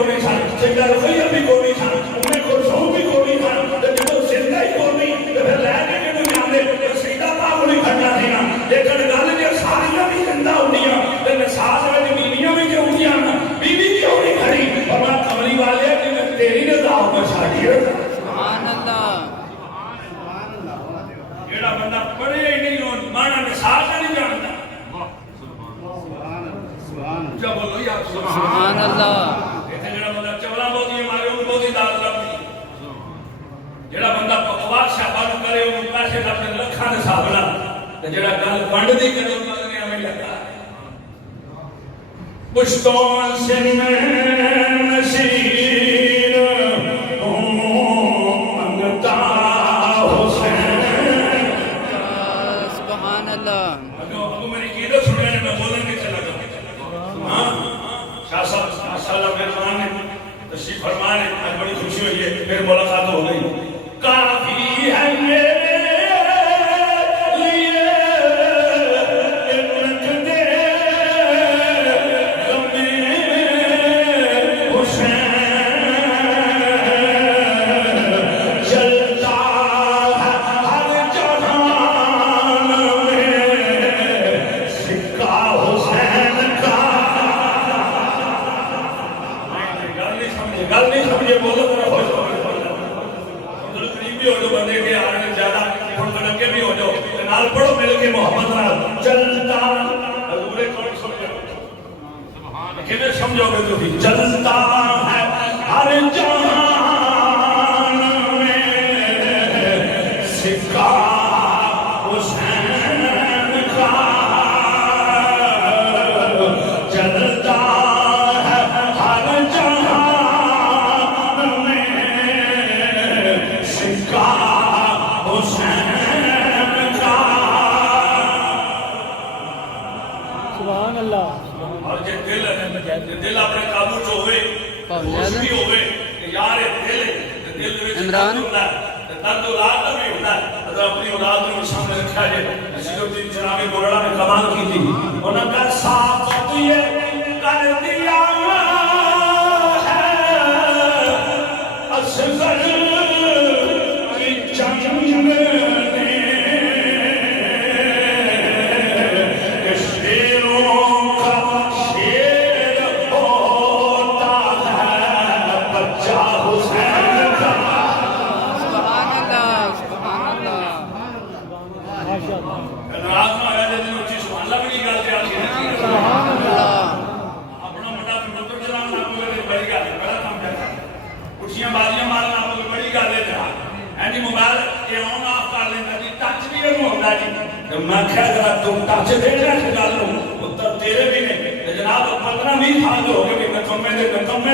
کو نہیں سن سیدہ رقیہ بھی کو نہیں سن ام کلثوم بھی کو نہیں سن جب زندہ ہی کو نہیں تو پھر لے کے جنوں جاندے سیدہ پاک نہیں کھڑنا تھی نا لیکن گل جی ساریاں بھی زندہ ہوندیاں تے نساز وچ بیویاں بھی کیوں ہوندیاں بیوی کیوں نہیں کھڑی اور میں کملی والے کہ تیری رضا میں چھاڑی سبحان اللہ جیڑا بندہ پڑھے ہی نہیں ہو مانا نساز نہیں جانتا کیا بولو یا سبحان اللہ جڑا بندہ چولا بولی مارے ان بولی داد لبنی جڑا بندہ بکواس شابانو کرے ان پیسے اپنے لکھاں نے سابنا جڑا گل ونڈ دی کرے ان مگنے ہمیں لگا پشتوں سے میں نشیر منگتا حسین سبحان اللہ ابو میری قیدت سنے میں بولن کے چلا گا شاہ صاحب ماشاءاللہ مہربان نے تشریف فرما نے آج بڑی خوشی ہوئی ہے پھر ملاقات ہو گئی کافی ہے میرے لیے ابنک دے غمِ حسین چلتا ہے ہر جہان میں سکہ حسین کا گل نہیں سمجھے بولو ذرا ہو جاؤ قریب بھی ہو جو بندے کے آنے زیادہ تھوڑا تڑکے بھی ہو جاؤ نال پڑھو مل کے محمد نال چلتا حضور کون سمجھو کیویں سمجھو گے تو چلتا ہے ہر جہان میں سکہ حسین کا چلتا ہے ہر جہان میں سکہ حسین کا سبحان اللہ اور جے دل اپنے قابو چ ہوئے خوش بھی ہوئے کہ یار دل دل وچ عمران درد اولاد کا بھی ہوتا ہے اگر اپنی اولاد کو سامنے رکھا جائے نصیر الدین جناب گولڑا نے کمال کی تھی انہوں نے کہا صاف یہ کر دیا ہے اصغر کی چمن نے کہ شیروں کا شیر ہوتا ہے بچہ حسین کا سبحان اللہ سبحان اللہ ماشاء اللہ رات میں آیا جب اچھی سبحان اللہ بھی نہیں گالتے آتی ہے سبحان اللہ اپنا منڈا پروٹر چلانا آپ کو بڑی گال ہے بڑا کام کرتا ہے اٹھیاں بازیاں مارنا آپ کو بڑی گال ہے اینی موبائل یہ آن آف کر لینا جی ٹچ بھی نہیں ہوتا جی میں کہا ذرا تم ٹچ دے رہا ہے گل لوں اتر تیرے بھی نہیں جناب 15-20 سال ہو گئے نکمے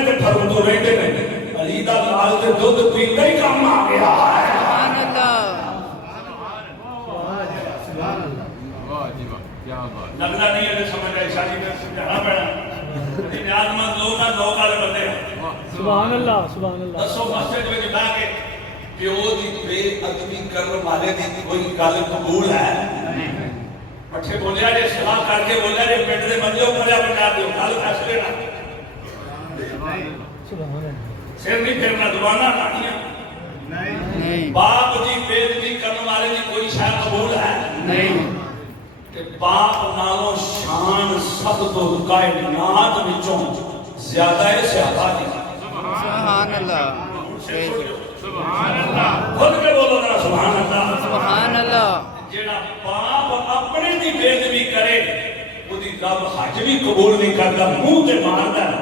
تے پھروں تو رہتے ہیں علی دا لال تے دودھ پیتا ہی کام آ گیا ہے سبحان اللہ لگنا نہیں ہے سمجھ آئی شادی میں سمجھانا پڑا نیاز مند لوگ ہیں دو کالے بندے ہیں سبحان اللہ سبحان اللہ دسو مسجد میں جا کے کہ وہ دی بے ادبی کرنے والے دی کوئی گل قبول ہے پٹھے بولیا جی سلاح کر کے بولیا جی پنڈ دے بندے پریا بچا دیو گل فیصلے نہ سبحان اللہ سر نہیں پھرنا زباناں کھانیاں نہیں باپ دی بے ادبی کرنے والے دی کوئی شے قبول ہے نہیں کہ باپ نالوں شان سخت و کائنات وچوں زیادہ ہے صحابہ دی سبحان اللہ خود کے بولو ذرا سبحان اللہ سبحان اللہ جیڑا باپ اپنے دی بے ادبی کرے وہ دی رب حج بھی قبول نہیں کرتا منہ تے ماردا ہے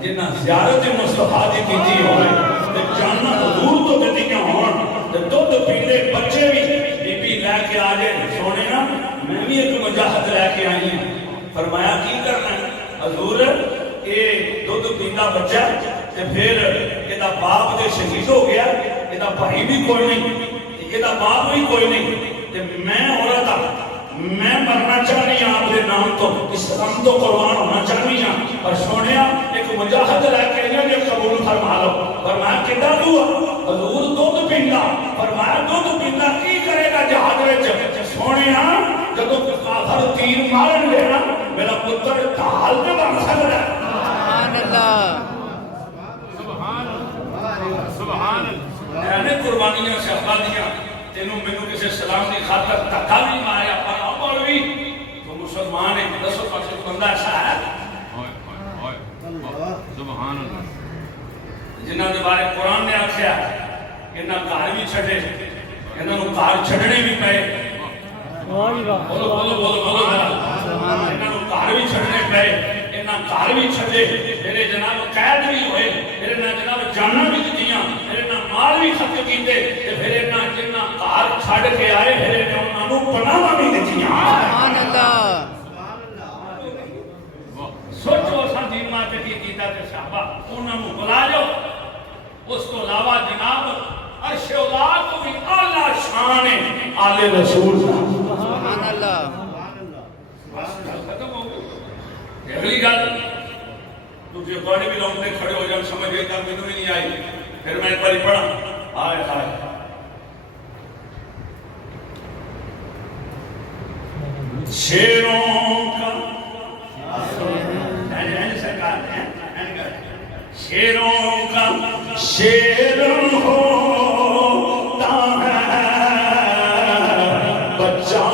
جنہ زیارت مصطفیٰ دی کیتی ہوئے تے جاننا حضور تو دتیاں ہون تے دودھ پیندے بچے بھی بی بی لے کے آ جائے سونے نا میں بھی ایک مجاہد لے کے آئی ہوں فرمایا کی کرنا ہے حضور یہ دودھ پیندا بچہ تے پھر یہ باپ دے شہید ہو گیا یہ بھائی بھی کوئی نہیں یہ باپ بھی کوئی نہیں تے میں عورت میں مرنا چاہنی ہوں آپ کے نام تو اسلام تو قربان ہونا چاہنی ہوں اور سونیا ایک مجاہد لے کے آئی ہوں قبول فرما لو فرمایا کتا دعا حضور دودھ پیندا فرمایا دودھ پیندا کی کرے گا جہاد وچ سونیا جدوں کافر تیر مارن گے نا میرا پتر ڈھال تے بن سکدا ہے سبحان اللہ اسلام کی خاطر دھکا بھی ماریا پر عمر بھی تو مسلمان ہے دسو پاسے بندہ ایسا ہے سبحان اللہ جنہاں دے بارے قرآن نے آکھیا انہاں گھر بھی چھڈے انہاں نوں گھر چھڈنے بھی پئے واہ جی واہ بولو بولو بولو بولو انہاں نوں گھر بھی چھڈنے پئے انہاں گھر بھی چھڈے میرے جناب قید بھی ہوئے میرے جناب جاناں بھی دتیاں میرے مال بھی خرچ کیتے تے پھر انہاں جنہاں گھر چھڈ کے آئے پھر انہاں نوں پناہاں بھی دتیاں سبحان اللہ سوچو اساں دین ماتے کی کیتا تے صحابہ انہاں نوں بلا لو اس کو علاوہ جناب عرش اولا کو بھی اعلیٰ شان ہے آل رسول سبحان اللہ ختم ہو گئی اگلی گل دوسرے بڑے بھی لوگ کھڑے ہو جان سمجھ گئے تب مجھے نہیں آئی پھر میں ایک بار پڑھا ہائے ہائے شیروں کا شیروں کا شیر ہوتا ہے بچہ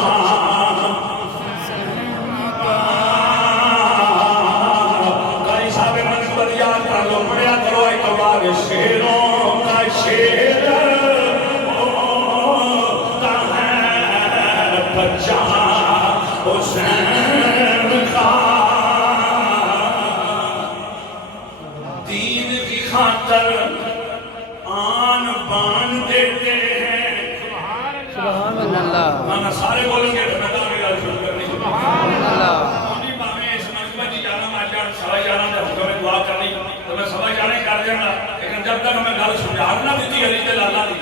کئی صاحب منصور یاد کر لو پڑھیا کرو ایک بار شیروں کا شیر ہوتا ہے بچہ حسین کا دین کی خاطر آن بان دیتے ہیں سبحان اللہ مانا سارے بولیں گے رمضان میں گل شروع کرنی سبحان اللہ ہونی باویں اس مجمع کی جانا ماجا سوا جانا دے حکم میں دعا کرنی تو میں سوا جانے کر جانا لیکن جب تک میں گل سمجھا نہ دیتی علی تے لالا دی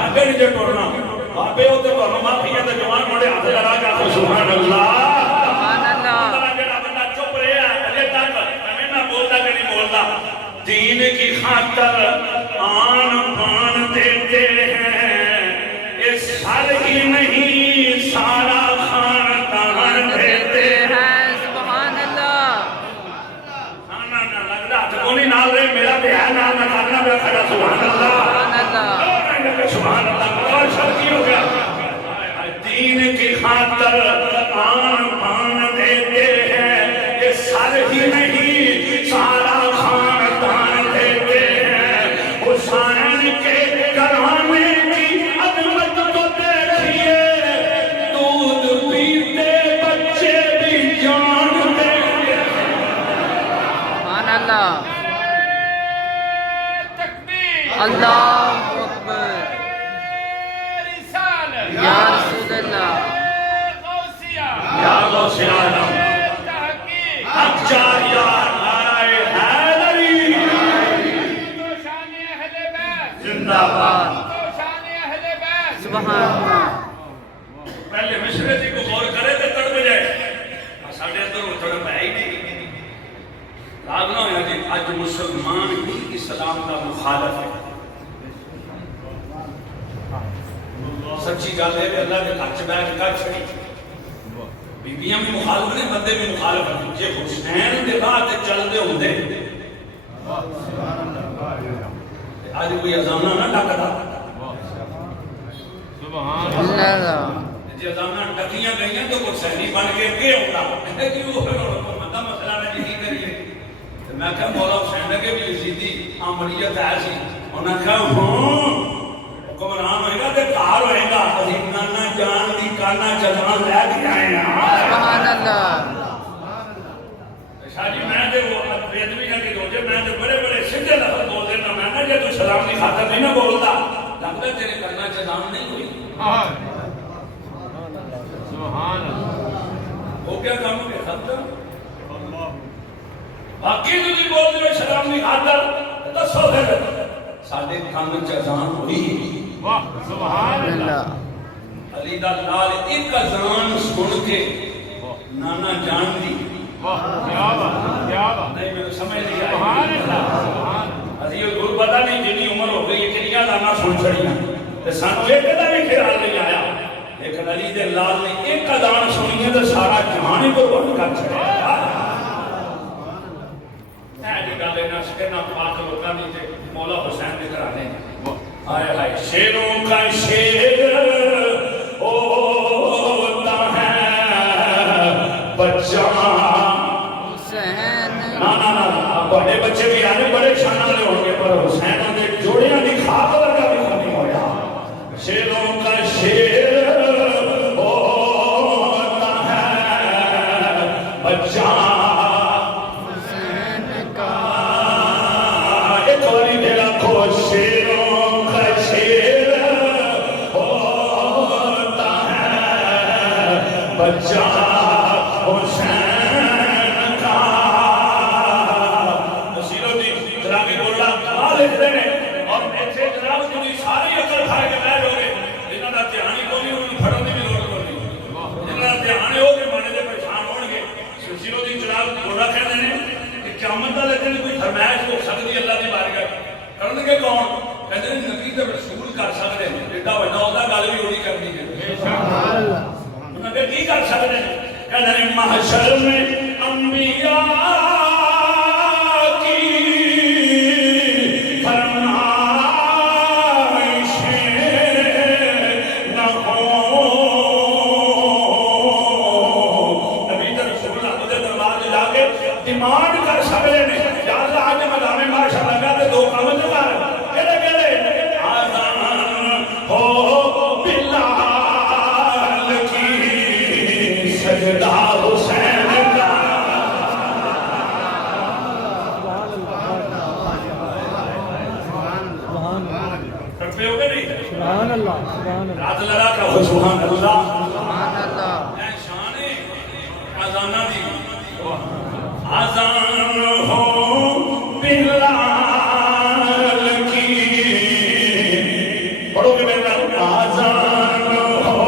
آگے نہیں جے ٹورنا بابے ہوتے تو معافی ہے تے جوان موڑے ہاتھ لگا کے سبحان اللہ سبحان اللہ جڑا بندہ چپ رہیا اجے تک میں نہ بولتا کہ نہیں بولتا دین کی خاطر آن بان دیتے ہیں اس سر ہی نہیں سارا خاندان دیتے ہیں سبحان اللہ نہ لگتا تو نہیں نال رہے میرا بھی ہے نال نہ کرنا میرا کھڑا سبحان اللہ سبحان اللہ اور سب کی ہو گیا دین کی خاطر آن بان دیتے ہیں یہ سر ہی نہیں سارا خاندان دیتے ہیں حسین کے گھرانے کی عظمت تو دیکھیے دودھ پیتے بچے بھی جان دیتے سبحان اللہ اللہ اکبر یا رسول اللہ یا غوث عالم حق جاریہ نعرہ حیدری زندہ باد سبحان اللہ پہلے مشرے جی کو غور کرے تو تڑپ جائے ساڑھے اندر وہ تڑپ ہے ہی نہیں لاغنا ہویا جی آج مسلمان ہی اسلام کا مخالف ہے سچی گل ہے کہ اللہ کے گھر چ بیٹھ کر چھڑی بیبیاں بھی مخالف نے بندے بھی مخالف ہیں جے حسین دے راہ تے چل دے ہوندے آج کوئی اذانہ نہ ڈکدا سبحان اللہ جے اذانہ ڈکیاں گئیاں تو حسینی بن کے اگے ہوندا کہ وہ بندہ مسئلہ نہ جی کریے میں کہا مولا حسین کے بھی یزیدی عملیت ہے سی انہاں کہا ہاں حکمران ہوئے گا تے کار ہوئے گا عظیم نانا جان دی کانا جزان لے کے آئے ہیں سبحان اللہ شاہ جی میں دے وہ بیدوی نہ کی دوجے میں دے بڑے بڑے سدھے لفظ بول دینا میں نہ جے تو سلام کی خاطر نہیں نہ بولتا لگتا تیرے کرنا جزان نہیں ہوئی سبحان اللہ ہو گیا کام کے ختم باقی تو نہیں بول دے سلام کی خاطر دسو پھر ساڈے کان جزان ہوئی واہ سبحان اللہ علی دا لال ایک اذان سن کے نانا جان دی واہ کیا بات نہیں میں سمجھ نہیں آئی سبحان اللہ سبحان ابھی یہ گل پتہ نہیں جنی عمر ہو گئی کنیاں لانا سن چھڑیاں تے سانو ایک دا بھی خیال نہیں آیا لیکن علی دے لال نے ایک اذان سنی ہے تے سارا جہان ہی قربان کر چھڑیا اے جو گل نہ سکنا پاک لوکاں دی تے مولا حسین دے گھرانے آئے ہائے شیروں کا شیر بچہ حسین نا بڑے بچے بھی آنے بڑے شان والے ہوں گے پر حسین کے جوڑیاں کی خاک ورگا بھی نہیں ہویا شیروں کا شیر ہوتا ہے بچہ حسین کا ایک باری میرا کھو شیروں کا شیر ہوتا ہے بچہ حسین لکھتے ہیں اور ایسے جناب جو ساری عقل کھائے کے بیٹھ ہو گئے جنہاں دا دھیانی کو نہیں انہوں پھڑوں دی بھی لوڑ کو نہیں جنہاں دا دھیانی ہو کے مانے دے پریشان ہون گے سلسلوں دی جناب گوڑا کہنے ہیں کہ قیامت دا لیکن کوئی فرمائش ہو سکتی اللہ دی بارگاہ کرنے کے کون کہتے ہیں نبی تے رسول کر سکتے ہیں ایڈا بڑا ہوتا گل بھی وہی کرنی ہے انہوں نے کی کر سکتے ہیں کہتے ہیں محشر میں انبیاء ڈیمانڈ کر سکتے ہیں یا اللہ آج مدامے ماشاء لگا تے دو کام چکا رہے کہلے آزان ہو بلال کی سجدہ حسین کا کرتے ہو گے نہیں سبحان اللہ سبحان اللہ رات لڑا کا سبحان اللہ سبحان اللہ اے شان آزانہ دی آزان ہو بلال کی پڑھو گے میرے آزان ہو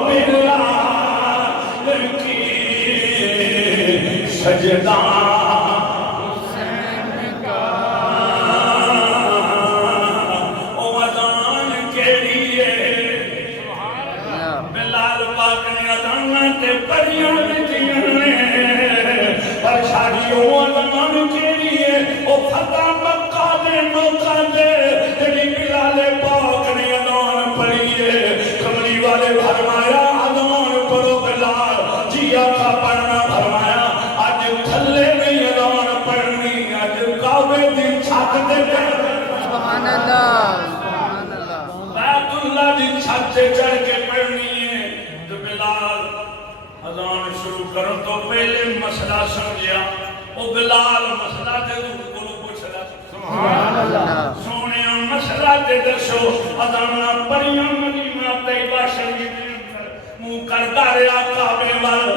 بلال کی سجدہ حسین کا او آزان کیڑی ہے بلال پاک نے آزان تے پڑھیاں دتیاں پر شادیوں آزان کے لیے او فتح مکہ دے موقع دے جڑی بلال پاک نے آزان پڑھی ہے کملی والے فرمایا آزان پڑھو بلال جیا کا پڑھنا فرمایا اج تھلے نہیں آزان پڑھنی اج کعبے دی چھت تے سبحان اللہ سبحان اللہ بیت اللہ دی چھت تے چڑھ کے پڑھنی ہے تو بلال اذان شروع کرن تو پہلے مسئلہ سمجھیا او بلال مسئلہ تے کو پوچھدا سبحان اللہ سونے مسئلہ تے دسو اذان پڑھیاں مدینہ طیبہ شریف دے اندر منہ کردا رہیا کعبے وال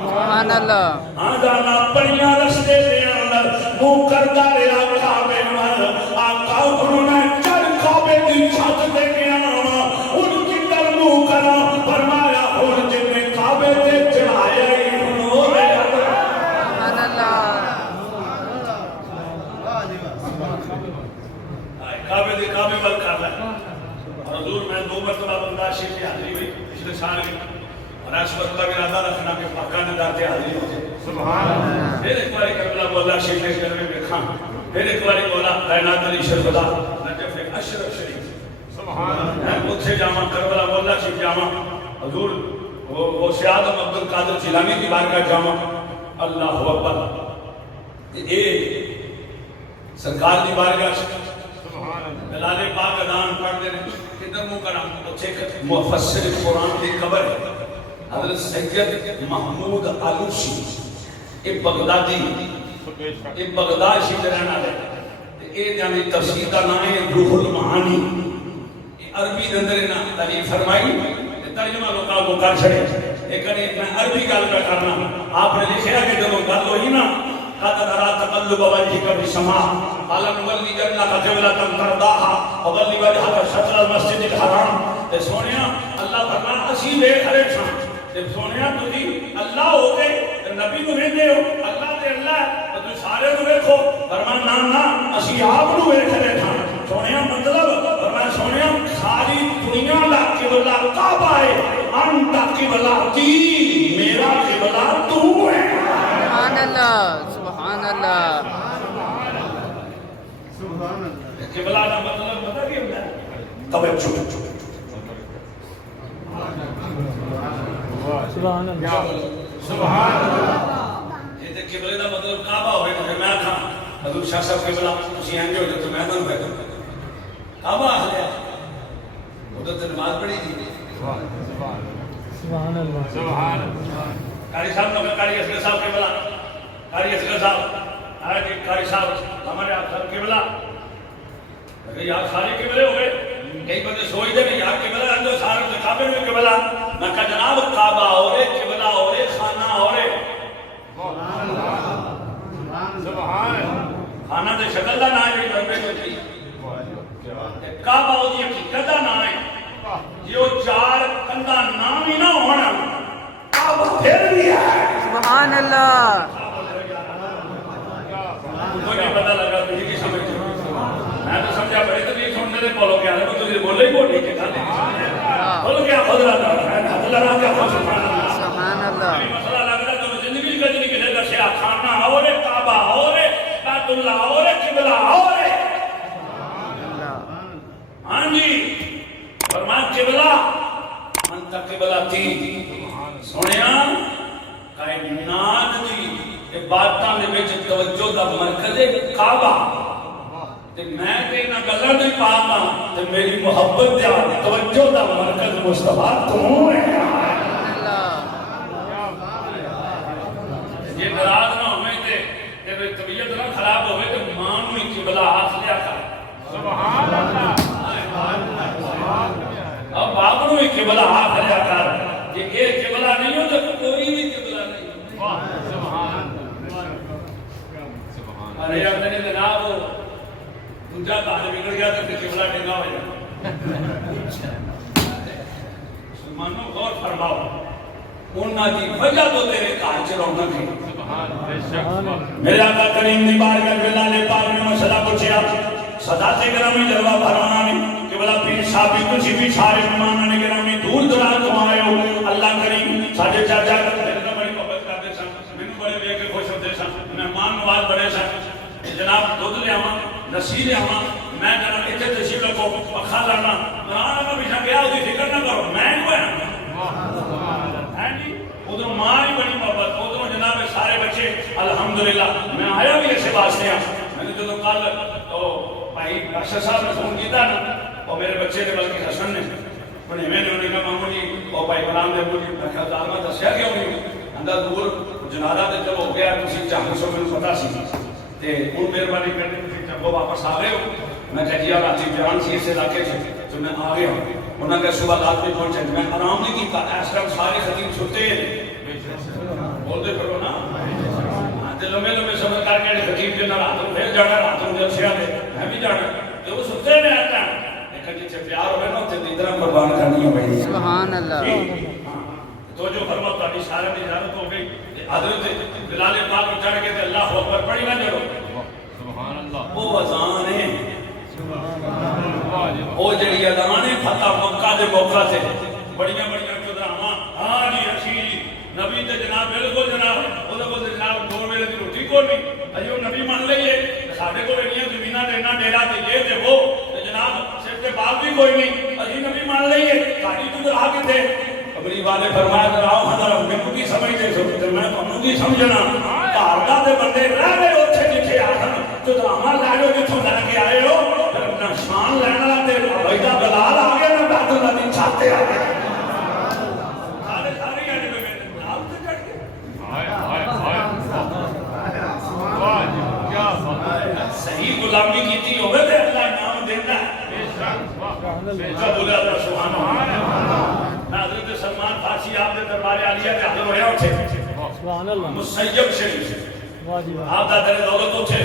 سبحان اللہ اذان پڑھیاں رستے دے اندر منہ کردا رہیا کعبے وال آقا انہوں نے چڑھ کعبے دی چھت تے گیا ان کی در منہ کرا فرمایا ہن جے کعبے تے چڑھایا ہی ہو رہا سبحان اللہ کعبے دے کعبے وال کر رہا حضور میں دو مرتبہ بندہ شریف حاضری ہوئی پچھلے سال کی اور اس وقت کا ارادہ رکھنا کہ پاکا نے داتے حاضری ہو جائے سبحان اللہ پھر ایک باری کربلا مولا شریف نے کرنے میں کھاں پھر ایک باری مولا کائنات علی شرفدہ نجف اشرف شریف سبحان اللہ ہے اتھے جامع کربلا مولا شریف جامع حضور وہ سیادم عبد القادر جیلانی کی بارگاہ جامع اللہ اکبر اے سرکار دی بارگاہ سبحان اللہ بلال پاک اذان پڑھ دے کدھر منہ کرا اتھے مفسر قرآن کی قبر ہے حضرت سید محمود آلوسی یہ بغدادی یہ بغداد شی رہنا ہے یہ یعنی تفسیر کا نام ہے روح المعانی عربی دے اندر نا تعریف فرمائی ترجمہ لوکاں کو کر چھڑے لیکن میں عربی گل پہ کرنا آپ نے لکھا کہ جب گل ہوئی نا قد ترى تقلب وجهك في السماء قال نولينك قبلة ترضاها وولي وجهك شطر المسجد الحرام تے سونیا اللہ فرمایا اسی دیکھ رہے سن تے سونیا تسی اللہ ہو گئے تے نبی نو ویندے ہو اللہ تے اللہ تے تسی سارے نو ویکھو فرمایا نا نا اسی آپ نو ویکھ رہے تھا سونیا مطلب فرمایا سونیا ساری دنیا دا قبلہ کعبہ ہے انت قبلتی میرا قبلہ تو ہے سبحان اللہ سبحان اللہ قبلہ کا مطلب پتہ کیا ہوتا ہے توجہ سبحان اللہ یہ تے قبلے دا مطلب کعبہ ہوئے تے میں کھاں حضور شاہ صاحب قبلہ تسی انج ہو جاتے میں نہ بیٹھوں کعبہ آ لیا ادھر تے نماز پڑھی تھی سبحان اللہ قاری صاحب نے قاری اصغر صاحب قبلہ قاری اصغر صاحب آج قاری صاحب ہمارے آپ صاحب قبلہ یار سارے قبلے ہو گئے کئی بندے سوچ دے یار قبلہ اندر سارے کعبے میں قبلہ میں کہا جناب کعبہ ہو رہے قبلہ ہو رہے خانہ ہو رہے خانہ دے شکل دا نام ہے بندے کو چاہیے کعبہ ہو دی حقیقت دا نام ہے جو چار کندہ نام ہی نہ ہونا کعبہ پھر بھی ہے سبحان اللہ کوئی نہیں پتہ لگا تجھے کی سمجھ میں تو سمجھا بڑے تو نہیں سننے دے بولو کیا ہے تو تجھے بولے ہی بولنے کے کھانے بولو کیا خدرہ دا ہے حد لڑا کیا خود سبحان اللہ سبحان اللہ مسئلہ لگ رہا ہے تو زندگی کا جنگی کسے کا شیعہ خانہ ہو رہے کعبہ ہو رہے بیت اللہ ہو رہے قبلہ ہو رہے ہاں جی فرمان قبلہ منتا قبلہ تھی سنیا کائنات دی عبادتاں دے وچ توجہ دا مرکز ہے کعبہ تے میں تے نہ گلاں دی پاواں تے میری محبت دا توجہ دا مرکز مصطفی تو ہے یہ ناراض نہ ہوئے تے طبیعت نہ خراب ہوئے تے ماں نوں قبلہ آکھ لیا کر سبحان اللہ اب باپ نوں قبلہ آکھ لیا کر کہ یہ قبلہ نہیں ہو تو کوئی بھی قبلہ نہیں سبحان ارے یار نے جناب دوجا گھر بگڑ گیا تو قبلہ ٹنگا ہو جائے مسلمانوں غور فرماؤ انہاں دی وجہ تو تیرے گھر چ رونق ہے میرے آقا کریم دی بارگاہ میں اللہ نے پاک نے مسئلہ پوچھا صدات گرامی جلوہ بھروانا نے قبلہ پیر صاحب کچھ بھی سارے مہمانوں نے گرامی دور دراز تو آئے ہو اللہ کریم ساڈے چاچا میرے تو بڑی محبت کرتے سن مینوں بڑے ویکھ کے خوش ہوتے سن مہمان نواز بڑے سن جناب دودھ لے آواں لسی لے آواں میں جناب اتنے تشریف رکھو پکھا لانا قرآن کا پیچھا گیا اس کی فکر نہ کرو میں کوئی ہاں جی ادھر ماں ہی بڑی محبت ادھر جناب سارے بچے الحمدللہ میں آیا بھی ایسے واسطے ہاں میں نے جو کل تو بھائی اشرف صاحب نے فون کیا نا اور میرے بچے نے بلکہ حسن نے بڑے میں نے انہیں کہا مامو جی اور بھائی غلام نے مجھے میں کہا دار میں دسیا کیوں نہیں اندر دور جنازہ تے چلو ہو گیا تسی چاہو سو میں پتہ سی تے ان مہربانی کرنے تسی جب واپس آ گئے ہو میں کہا جی رات جان سی اس علاقے سے تو میں آ گیا ہوں انہوں نے صبح رات میں پہنچے میں آرام نہیں کیتا اس ٹائم سارے خطیب سوتے ہیں بولتے پھرو نا لمبے لمبے سفر کر کے خطیب کے رات میں پھر جانا رات میں جب سیا میں بھی جانا جو وہ سوتے میں آتا ہے لیکن جیسے پیار ہوئے نا اتنے اتنا قربان کرنی ہو گئی سبحان اللہ تو جو فرما تاری سارے کی اجازت ہو گئی حضرت بلال پاک کو چڑھ کے اللہ اکبر پڑھی نہ جڑو سبحان اللہ وہ اذان ہے وہ جڑی اذان ہے فتح مکہ دے موقع سے بڑیاں بڑیاں چودراواں ہاں جی اسی نبی تے جناب بالکل جناب وہ بول جناب دو میرے دی روٹی کو نہیں اجو نبی مان لئیے ساڈے کو انیاں زمیناں تے نہ ڈیرا تے یہ تے وہ تے جناب سر تے باپ بھی کوئی نہیں اجی نبی مان لئیے ساڈی تو راہ کتے ابری والے فرمایا کراؤ حضرت میں کی سمجھتے سو تے میں تانوں کی سمجھنا بھارتا دے بندے رہ گئے اوتھے جتھے آکھن تو دراما لے لو جتھوں لے کے آئے ہو اپنا شان لینا والا تے عبیدہ بلال آ گیا نا بیت اللہ دی چھت تے آ گیا صحیح غلامی کیتی ہوئے تے اللہ انعام دیتا ہے بولے اللہ سبحان اللہ حضرت سلمان فارسی آپ نے دربار عالیہ تے حاضر ہویا اٹھے سبحان اللہ مسیب شریف آپ دا در دولت اٹھے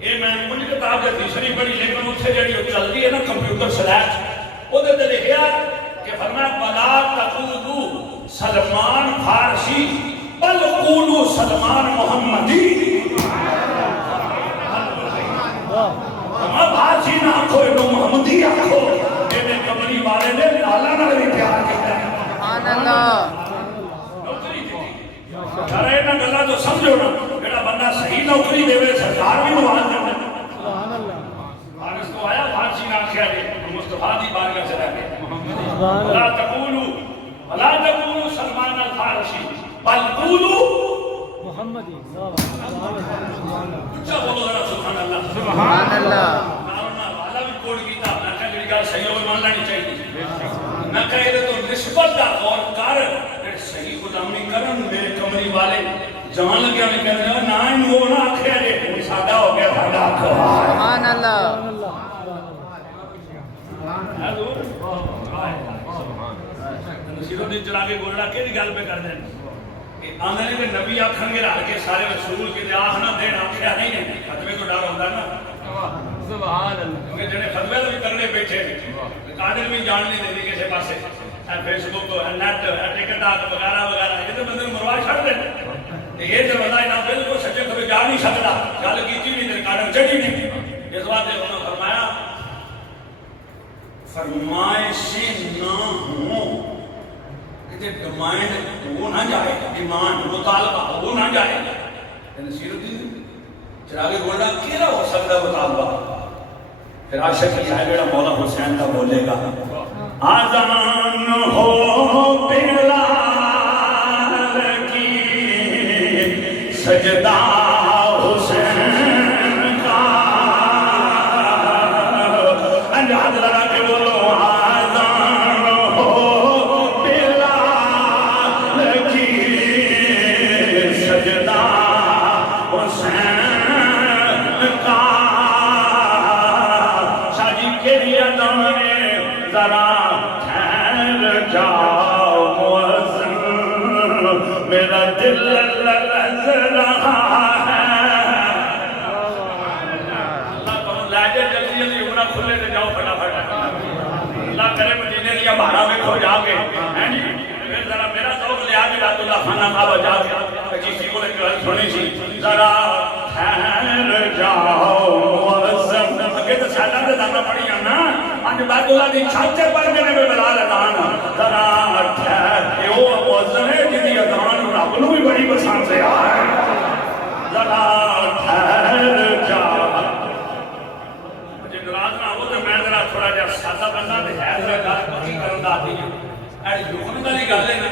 اے میں ان کتاب دے تیسری پڑھی لیکن اتھے جڑی چل دی ہے نا کمپیوٹر سلیٹ او دے تے لکھیا کہ فرمایا بلا تقولو سلمان فارسی بل قولو سلمان محمدی بھارسی نہ آکھو انہوں محمدی آکھو کہ میں کمری والے نے لالا نہ بھی پیار کیتا ہے سبحان اللہ نوکری دیتی کرے نہ گلا تو سمجھو نا بیٹا بندہ صحیح نوکری دے وے سرکار بھی نواز دے سبحان اللہ فارس تو آیا بھارسی نہ آکھیا دے مصطفیٰ دی بارگاہ سے رہ گئے سبحان اللہ ولا تقولوا سلمان الفارسی بل محمد سبحان اللہ اچھا بولو ذرا سبحان اللہ سبحان اللہ میں والا بھی کوڈ کیتا میں کہا جڑی گل صحیح ہوے مان لانی چاہیے میں کہا یہ تو نسبت دا غور کر پھر صحیح غلامی کرن میرے کمری والے جان لگیا میں کہنے لگا نہ انہوں نہ آکھیا جے ساڈا ہو گیا ساڈا آکھو سبحان اللہ نصیرت دین چلا کے گولڑا کیڑی گل پہ کر دیں کہ آندے نے کہ نبی آکھن گے رل کے سارے رسول کے آخ نہ دین آکھیا نہیں ہے فتوے تو ڈر ہوتا نا سبحان اللہ کیونکہ جڑے فتوے تو بھی کرنے بیٹھے قادر بھی جان نہیں دیندی کسی پاسے فیس بک نیٹ ٹک ٹاک وغیرہ وغیرہ یہ تو بندے مروا چھڑ دیں یہ تو بندہ نہ بالکل سچے کبھی جا نہیں سکتا گل کیتی نہیں تے قادر چڑھی نہیں اس واسطے انہوں نے فرمایا فرمائشیں نہ ہوں کہ ڈیمانڈ وہ نہ جائے ڈیمانڈ مطالبہ وہ نہ جائے نصیر الدین چراغ گولڈا کیڑا ہو سکتا مطالبہ پھر عاشق ہی ہے بیڑا مولا حسین کا بولے گا آزان ہو بلال کی سجدہ حسین کا انجاد لگا کے بولو آزان ہو بلال کی سجدہ حسین کا شاجی کے لیے دانے ذرا ٹھہر جاؤ مؤذن میرا دل لرز رہا ہے اللہ کو لاجے جلدی جلدی عمرہ کھلے تے جاؤ فٹافٹ اللہ کرے مدینے لیا بارہ میں کھو جا کے ہیں جی ذرا میرا ذوق لیا بھی رات اللہ خانہ کعبہ جا کے کسی کو نے سنی سی ذرا ٹھہر جاؤ مؤذن اگے تو سادہ تے دانا پڑی نا اج بیت اللہ دی چھت تے پڑھ کے نے بلال اذان ذرا ٹھہر اے او مؤذن ہے جدی اذان رب نو بھی بڑی پسند ہے ذرا ٹھہر جا مجھے ناراض نہ ہو تو میں ذرا تھوڑا جہا سادہ بندہ تے ہے ذرا گل پکی کرن دا آتی ہے اے لکھن والی گل ہے نا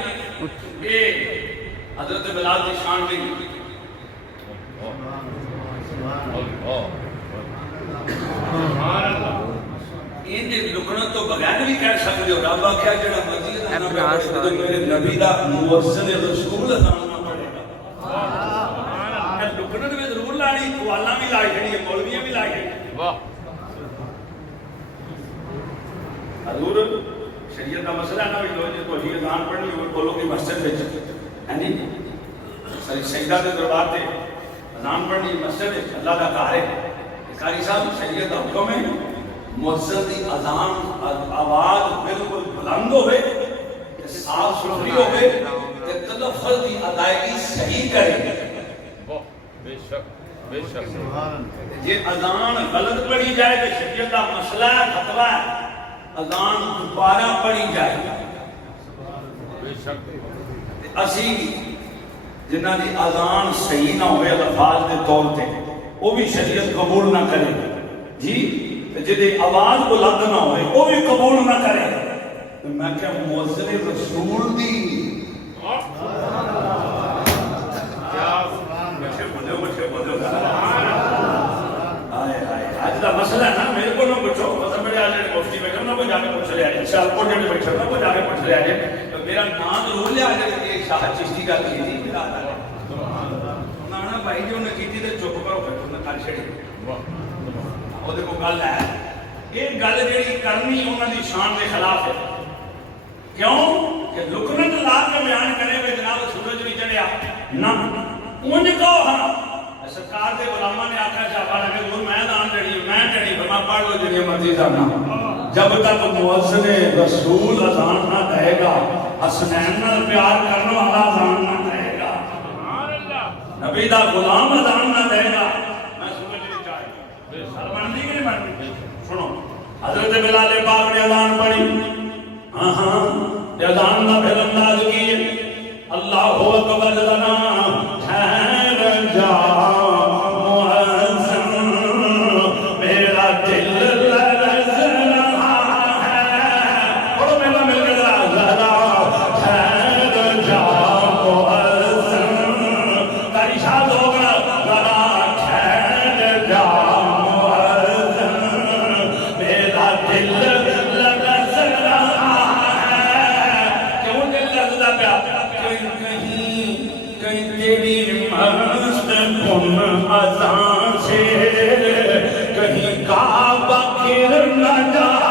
اے حضرت بلال دی شان دی ان دے لکھن تو بغیر بھی کہہ سکتے ہو رب آخیا جڑا مرضی اذان پڑھے تو میرے نبی دا مؤذن رسول اذان نہ پڑھے گا لکھن میں ضرور لانی قوالاں بھی لائی جڑی مولویاں بھی لائی جڑی واہ حضور شریعت کا مسئلہ نہ بھی لو جے تو ہی اذان پڑھنی ہو بولو کہ مسجد وچ ہیں جی سجدہ دے دربار تے اذان پڑھنی مسجد وچ اللہ دا گھر ہے قاری صاحب شریعت کا حکم ہے مؤذن دی اذان آواز بالکل بلند ہوئے صاف ستھری ہوئے تے تلفظ دی ادائیگی صحیح کرے بے شک جے اذان غلط پڑھی جائے تو شریعت کا مسئلہ ہے فتویٰ ہے اذان دوبارہ پڑھی جائے بے شک اسی جنہ دی اذان صحیح نہ ہوئے الفاظ دے طور تے وہ بھی شریعت قبول نہ کرے جی جدی آواز بلند نہ ہوئے وہ بھی قبول نہ کرے تو میں کیا مؤذن رسول دی آج کا مسئلہ ہے نا میرے کو نہ پوچھو مطلب میرے آج مفتی بیٹھا نہ کوئی جا کے پوچھ لیا جائے سیال کوٹ جڑے بیٹھا نہ کوئی جا کے پوچھ لیا جائے تو میرا نام ضرور لیا جائے کہ شاہ چشتی گل کی تھی میرا انہوں نے بھائی جو انہیں کی تھی تو چپ کرو پھر انہیں کر چھڑی وہ دیکھو گل ہے یہ گل جڑی کرنی انہوں دی شان کے خلاف ہے کیوں کہ لکنت لا کے بیان کرے ہوئے جناب سورج نہیں چڑھیا نہ ان کو ہاں سرکار کے غلامہ نے آکھا چاہا لگے وہ میں دان جڑی میں جڑی فرما پڑھ لو جنہیں مرضی کرنا جب تک مؤذن رسول اذان نہ کہے گا حسنین نال پیار کرنے والا اذان نہ کہے گا نبی دا غلام اذان نہ کہے گا میں سورج نہیں چاہے سلمان دی نہیں بنتی سنو حضرت بلال پاک نے اذان پڑھی ہاں اذان نہ پھر انداز کی اللہ اکبر لنا ٹھہر جا ارشاد ہوگا ذرا ٹھہر جا مؤذن میرا دل لرز رہا ہے کیوں دل لرزتا پیا کہیں تیری مست کن اذان سے کہیں کعبہ گر نہ جائے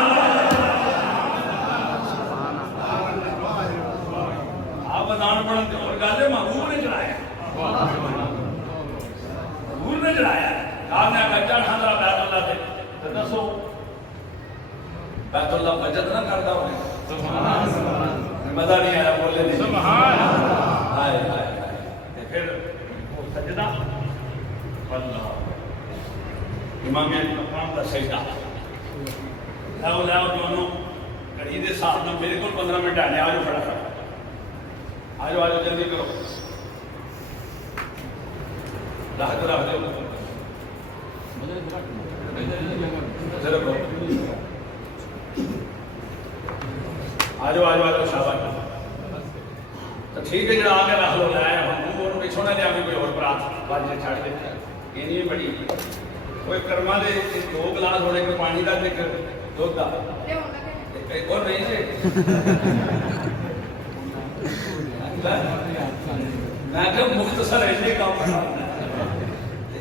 آپ اذان پڑھتے اور گالے محبوب نے چڑھایا محبوب نے چڑھایا آپ نے کچا ٹھاندرا بیت اللہ سے تو دسو بیت اللہ بجت نہ کرتا ہوئے مزہ نہیں آیا بولے نہیں سبحان اللہ ہائے ہائے پھر وہ سجدہ اللہ امام اکرم کا سجدہ لاؤ لاؤ دونوں کڑی دے ساتھ میں میرے کو 15 منٹ آنے آجو پڑا تھا آجو آجو جلدی کرو راہ دو ذرا آجو آجو آجو شاباش تو ٹھیک ہے جڑا آگے رکھ لو لائے ہم وہ پچھوڑا لیا بھی کوئی اور برات باجے چھاڑ دے یہ نہیں بڑی کوئی کرما دے 2 گلاس ہونے کے پانی دا دیکھ دودھ دا ایک اور نہیں سے میں کہ مختصر ایسے کام کرنا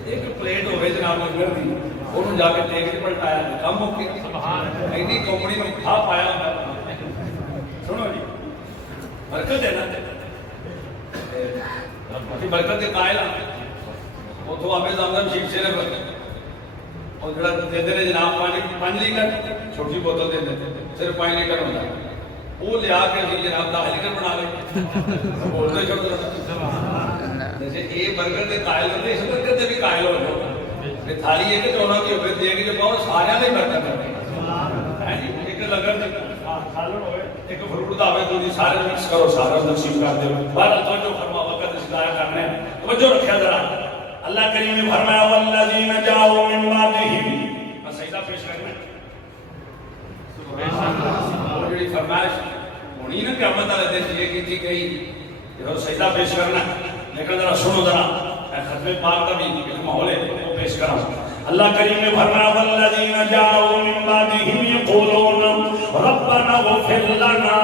ایک پلیٹ ہوئے جناب لنگر دی انہوں جا کے ٹیک پلٹایا کم ہو کے ایڈی کمپنی میں کھا پایا سنو جی برکت ہے نا برکت کے قائل وہ تو آپ زمزم شیف سے اور جڑا دے دے جناب پانی 5 لیٹر چھوٹی بوتل دے دے صرف 5 لیٹر ہوتا ہے وہ لیا کے جناب 10 لیٹر بنا لے بولتے چھوٹا جیسے یہ برکت کے قائل ہوتے اس برکت کے بھی قائل ہو جائے تھالی ہے کہ چونا کی ہوئے دے کے جو بہت سارے نے برکت کرتے ہیں ایک لگر سالن ہوئے ایک فروٹ دا ہوئے تو جی سارے مکس کرو سارا نصیب کر دے بہر توجہ فرما وقت ضائع کرنے توجہ رکھیا ذرا اللہ کریم نے فرمایا والذین جاؤوا من بعدہم بس سجدہ پیش کرنا سبحان اللہ وہ جو فرمائش ہونی نا قیامت والے دن یہ کیتی گئی کہ سجدہ پیش کرنا لیکن ذرا سنو ذرا ختم پاک کا بھی ایک ماحول ہے وہ پیش کرا اللہ کریم نے فرمایا والذین جاؤوا من بعدہم یقولون ربنا اغفر لنا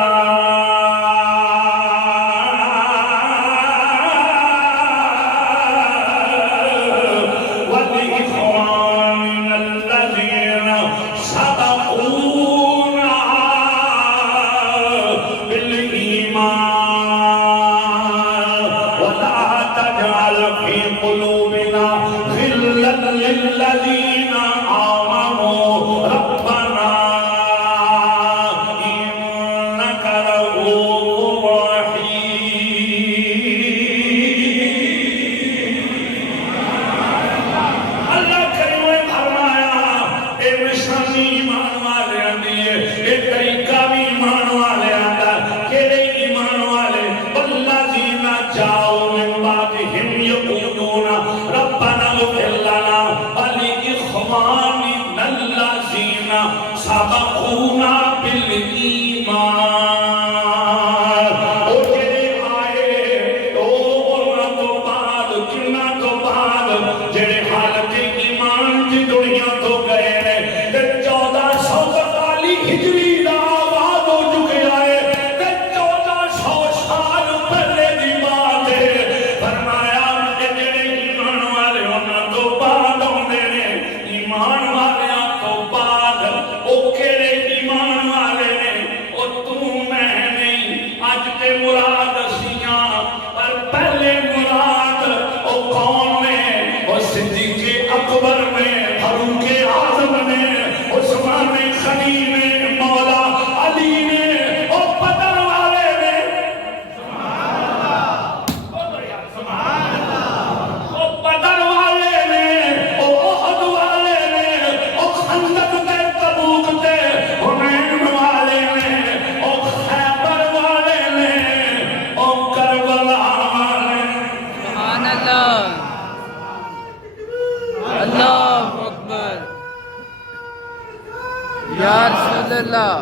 یا رسول اللہ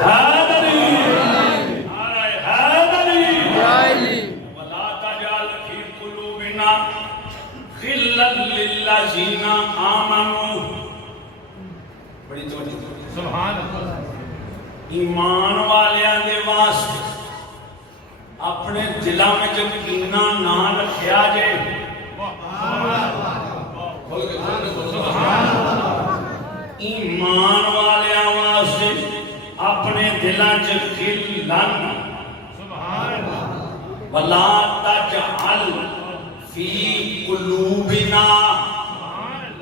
حیدری یا علی ولا خلل للذین آمنوا بڑی توجہ سبحان اللہ ایمان والیاں دے واسطے اپنے دلاں وچ کینہ نہ رکھیا جے ایمان والیاں واسطے اپنے دلاں چ خلل ولا تجعل فی قلوبنا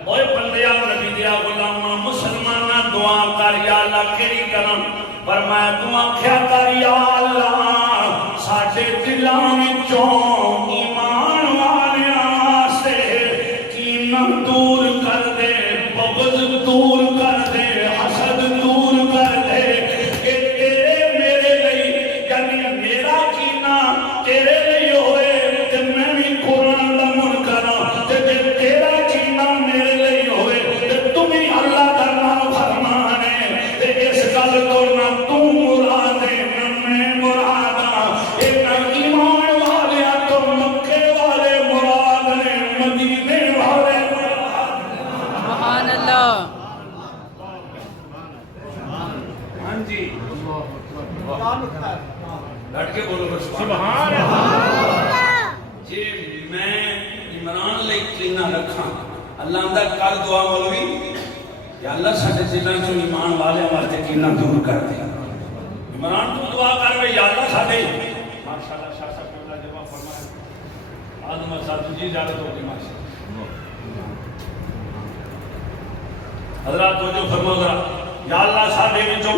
اوے بندیا نبی دیا غلاماں مسلماناں دعا کر یا اللہ کیڑی کرم فرمایا تو آکھیا کر یا اللہ ساڈے دلاں وچوں ایمان والیاں واسطے کینہ دور کر دے بغض دور کر دے حسد دور کر دے کہ تیرے میرے لئی یعنی میرا کینہ تیرے لئی ہوئے تے میں بھی قرآن دا منکراں تے تیرا کینہ میرے لئی ہوئے تے تم ہی اللہ دا نام فرمانے تے اس گل تو نہ تو مراد ہے نہ میں مراد ہاں اے نہ ایمان والے تو مکے والے مراد نے مدینے والے مراد سبحان اللہ ہاں جی ڈٹ کے بولو بس سبحان اللہ جی میں عمران لئی کینہ رکھاں اللہ اندر کر دعا مولوی یا اللہ ساڈے دلاں چوں ایمان والے واسطے کینہ دور کر دے عمران تو دعا کر وے یا اللہ ساڈے ماشاءاللہ شاہ صاحب قبلہ جواب فرمائے آدم صاحب جی اجازت ہوگی ماشاءاللہ حضرات توجہ فرماؤ ذرا یا اللہ ساڈے وچوں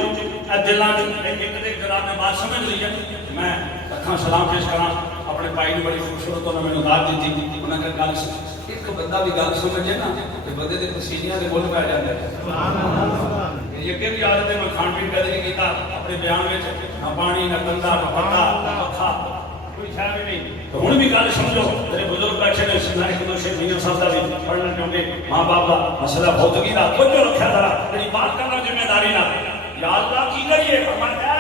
دلاں چوں ایک دے جناب نے بات سمجھ لی ہے میں رکھاں سلام پیش کراں اپنے بھائی نے بڑی خوبصورت انہوں نے داد دیتی انہوں نے گل ایک بندہ بھی گل سمجھے نا کہ بندے دے پسینیاں دے بول پہ جاندے یہ کہ بھی عادت ہے میں کھان پین کدے نہیں کیتا اپنے بیان وچ نہ پانی نہ گندا نہ پتا نہ پکھا کوئی چھا بھی نہیں تو ہن بھی گل سمجھو میرے بزرگ بیٹھے نے سنا ایک دو شے میاں صاحب دا بھی پڑھنا چاہندے ماں باپ دا مسئلہ بہتگی دا کچھ رکھیا ذرا تیری بات کرنا ذمہ داری نہ یا اللہ کی کریے فرمایا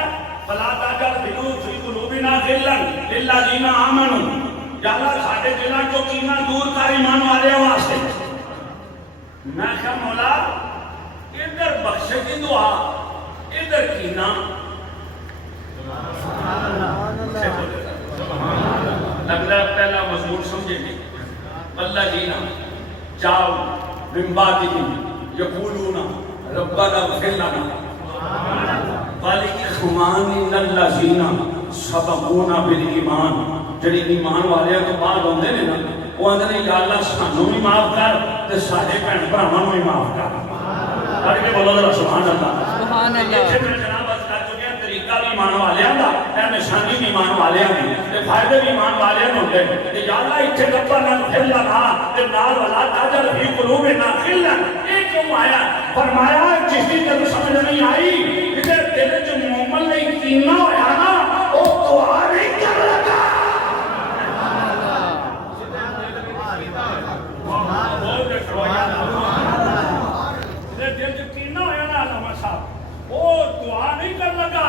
فلا تجعل فی قلوبنا غلا للذین آمنوا یا اللہ ساڈے دلاں چوں کینہ دور کر ایمان والے واسطے میں کہا مولا ادھر بخشے کی دعا ادھر کینہ لگتا ہے پہلا مضمون سمجھے گی والذین جاؤ من بعدہم یقولون ربنا اغفر لنا وَلِإِخْوَانِنَا الَّذِينَ سَبَقُونَا بِالْإِيمَانِ جڑی ایمان والے تو بعد ہوندے نے نا وہ آندے نے یا اللہ سانوں بھی معاف کر تے سارے بہن بھراواں نوں بھی معاف کر کر کے بولو ذرا سبحان اللہ سبحان اللہ یہ میں جناب عرض کر چکے ہیں طریقہ بھی ایمان والیاں دا اے نشانی بھی ایمان والیاں دی تے فائدے بھی ایمان والیاں نوں ہوندے تے یا اللہ ایتھے ربنا اغفر لنا تے نال ولا تجعل فی قلوبنا غلا یہ کیوں آیا فرمایا جس کی تینوں سمجھ نہیں آئی ادھر دل چ مومن لئی کینہ ہویا نا او دعا نہیں کر لگا دل چ کینہ ہویا نا علامہ صاحب او دعا نہیں کر لگا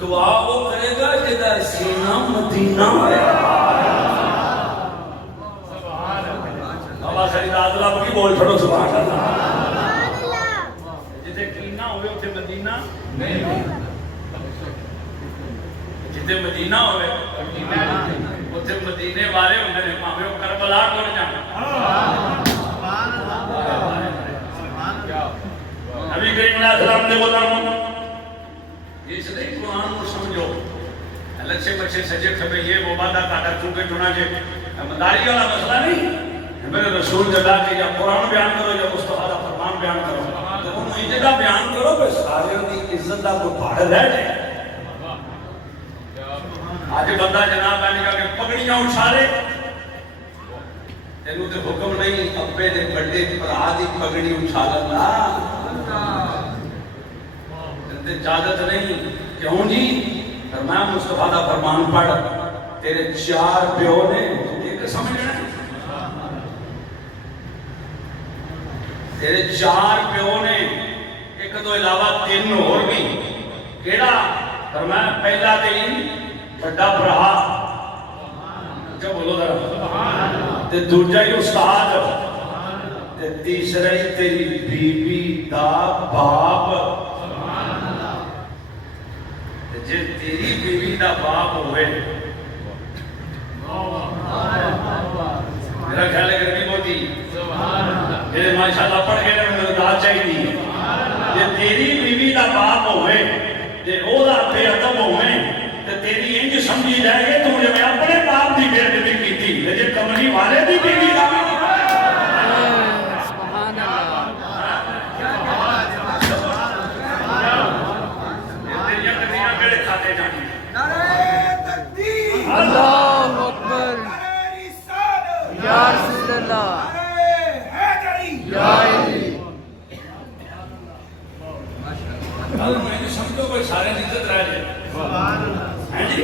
دعا وہ کرے گا جدا سینہ مدینہ ہویا سبحان اللہ بابا سید عادلہ کی بول چھوڑو سبحان اللہ جتے کینہ ہوئے اتھے مدینہ نہیں جتے مدینہ ہوئے اتھے مدینے والے ہوندے نے بھاویں او کربلا ٹر جان نبی کریم علیہ السلام نے غلام اس لیے قرآن کو سمجھو لچے بچے سجے کھبے یہ وہ بادہ کاٹا چونکے چنا جے مداری والا مسئلہ نہیں میرے رسول جگہ کہ یا قرآن بیان کرو یا مصطفیٰ دا فرمان بیان کرو تو ان ہی جگہ بیان کرو کہ سارے کی عزت دا کوئی پہاڑ رہ جائے آج بندہ جناب آنے کا کہ پگڑیاں اچھالے تینوں تے حکم نہیں ابے دے بڑے پرا دی پگڑی اچھالنا تے اجازت نہیں کیوں جی فرمایا مصطفیٰ دا فرمان پڑھ تیرے چار پیو نے یہ سمجھنا تیرے چار پیو نے ایک تو علاوہ تین اور بھی کیڑا فرمایا پہلا تین بڑا بڑا جب بولو ذرا تے دوجا ہی استاد تے تیسرا ہی تیری بیوی دا باپ تے جے تیری بیوی دا باپ ہوئے میرا خیال ہے گرمی ہوتی میرے ماشاءاللہ پڑھ کے میں داد چاہیے جے تیری بیوی دا باپ ہوئے تے او دا بے ادب ہوئے تے تیری انج سمجھی جائے گے تو مجھے میں اپنے باپ دی بے ادبی کیتی جے کملی والے دی بیوی دا سبحان اللہ تیریاں کتیاں کیڑے کھاتے جانی اللہ اکبر یا رسول اللہ یا علی میں سمجھو کوئی سارے عزت رہ جائے ہیں جی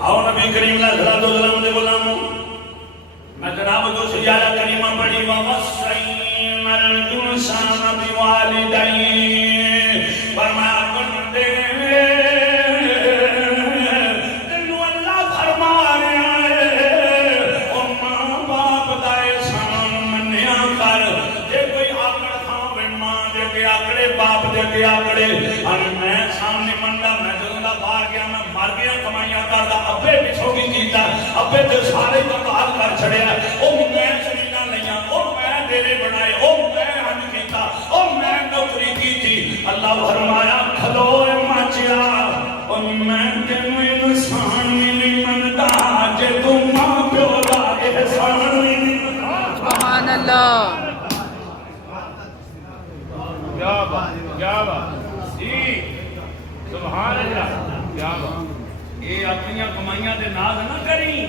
آؤ نبی کریم صلی اللہ علیہ وسلم غلاموں میں جناب جو سیارہ کریمہ پڑھی وَوَصَّيْنَا الْإِنسَانَ بِوَالِدَيْهِ فرمایا بندے تینوں اللہ فرما رہا ہے او ماں باپ دا احسان منیا کر جے کوئی آکڑ کھاوے ماں دے کے آکڑے باپ دے کے آکڑے میں سامنے منڈا میں جلدہ باہر گیا میں مر گیا کمائیاں کردا ابے پچھو بھی کیتا ابے تے سارے کمال کر چھڑیا او میں زمیناں لیاں او میں ڈیرے بنائے او میں حج کیتا او میں نوکری کیتی اللہ فرمایا کھلو اے ماچیا او میں تینوں انسان نہیں مندا جے تو ماں پیو دا احسان نہیں مندا سبحان اللہ کیا بات جی سبحان اللہ کیا بات اے اپنی کمائیاں دے ناز نہ کریں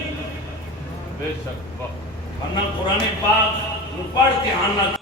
بے شک ورنہ قرآن پاک پڑھ کے آنا